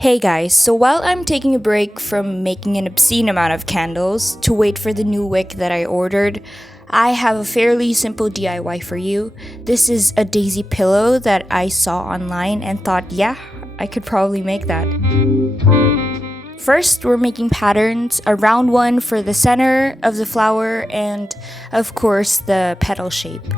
Hey guys, so while I'm taking a break from making an obscene amount of candles to wait for the new wick that I ordered, I have a fairly simple DIY for you. This is a daisy pillow that I saw online and thought, yeah, I could probably make that. First, we're making patterns, a round one for the center of the flower, and of course, the petal shape.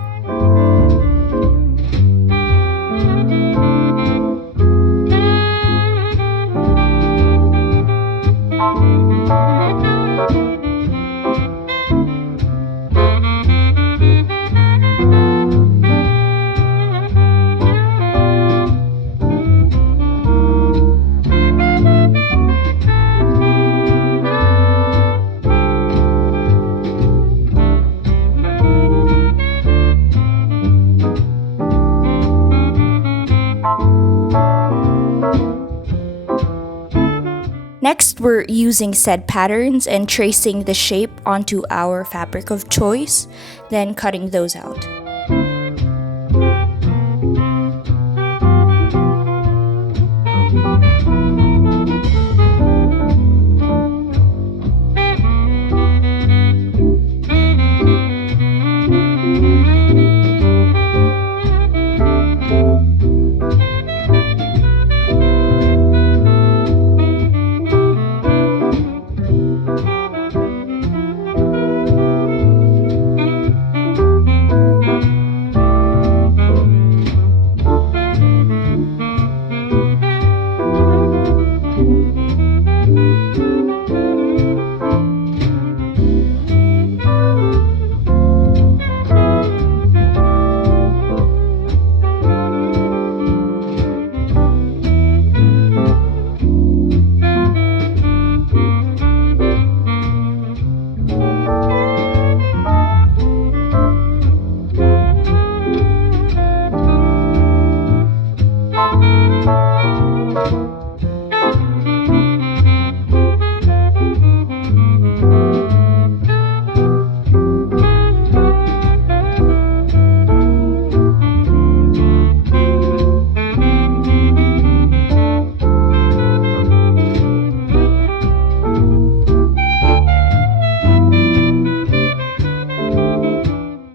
Next, we're using said patterns and tracing the shape onto our fabric of choice, then cutting those out.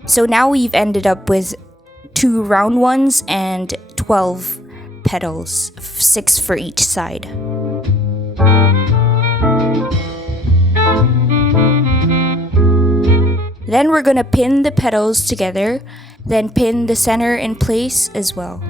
So now we've ended up with 2 round ones and 12 petals, 6 for each side. Then we're gonna pin the petals together, then pin the center in place as well.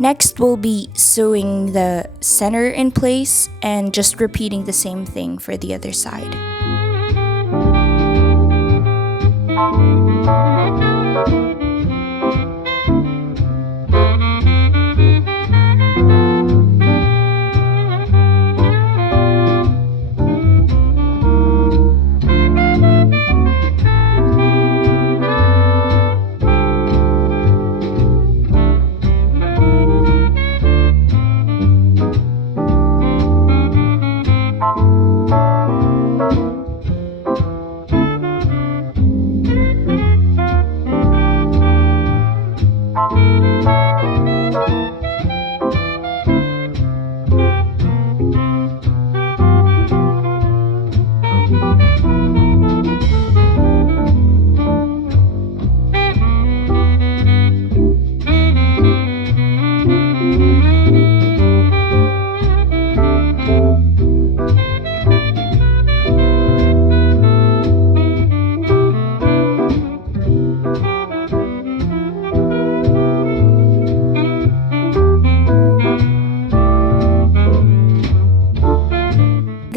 Next, we'll be sewing the center in place and just repeating the same thing for the other side.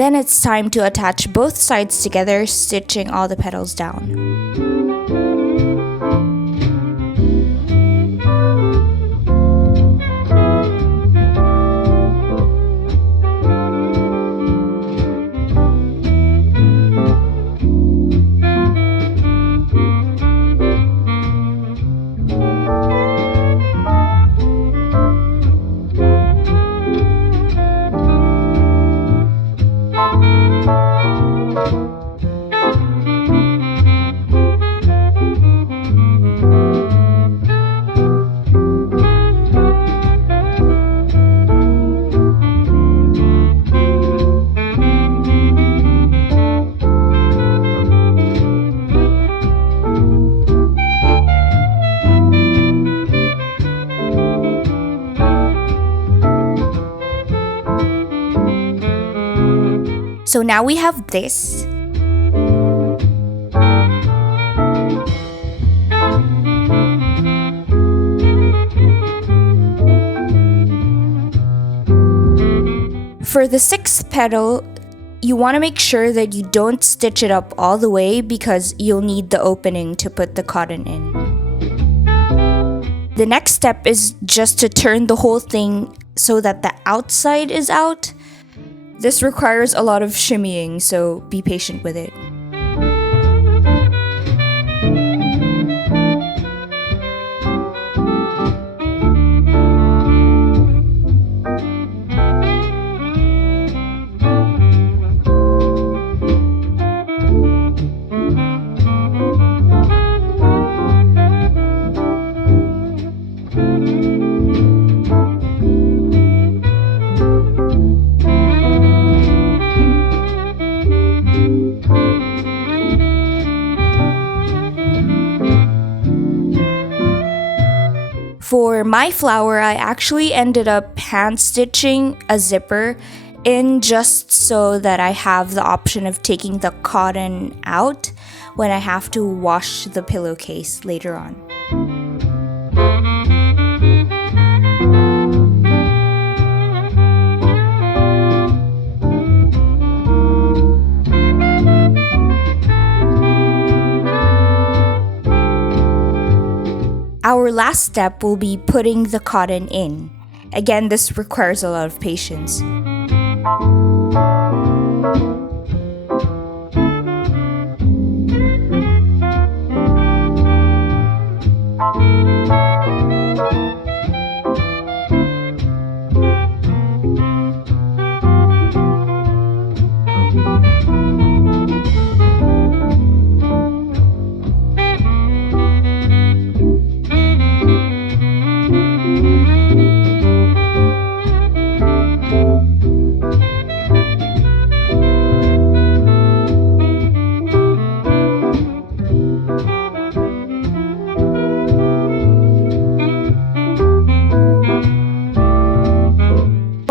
Then it's time to attach both sides together, stitching all the petals down. So now we have this. For the sixth petal, you want to make sure that you don't stitch it up all the way because you'll need the opening to put the cotton in. The next step is just to turn the whole thing so that the outside is out. This requires a lot of shimmying, so be patient with it. For my flower, I actually ended up hand stitching a zipper in just so that I have the option of taking the cotton out when I have to wash the pillowcase later on. Our last step will be putting the cotton in. Again, this requires a lot of patience.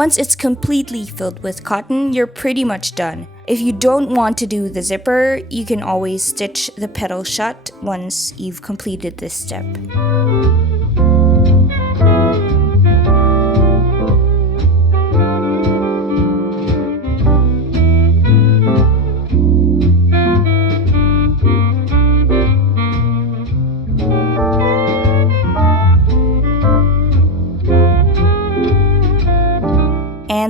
Once it's completely filled with cotton, you're pretty much done. If you don't want to do the zipper, you can always stitch the petal shut once you've completed this step.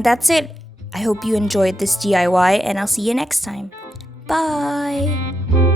And that's it. I hope you enjoyed this DIY and I'll see you next time. Bye!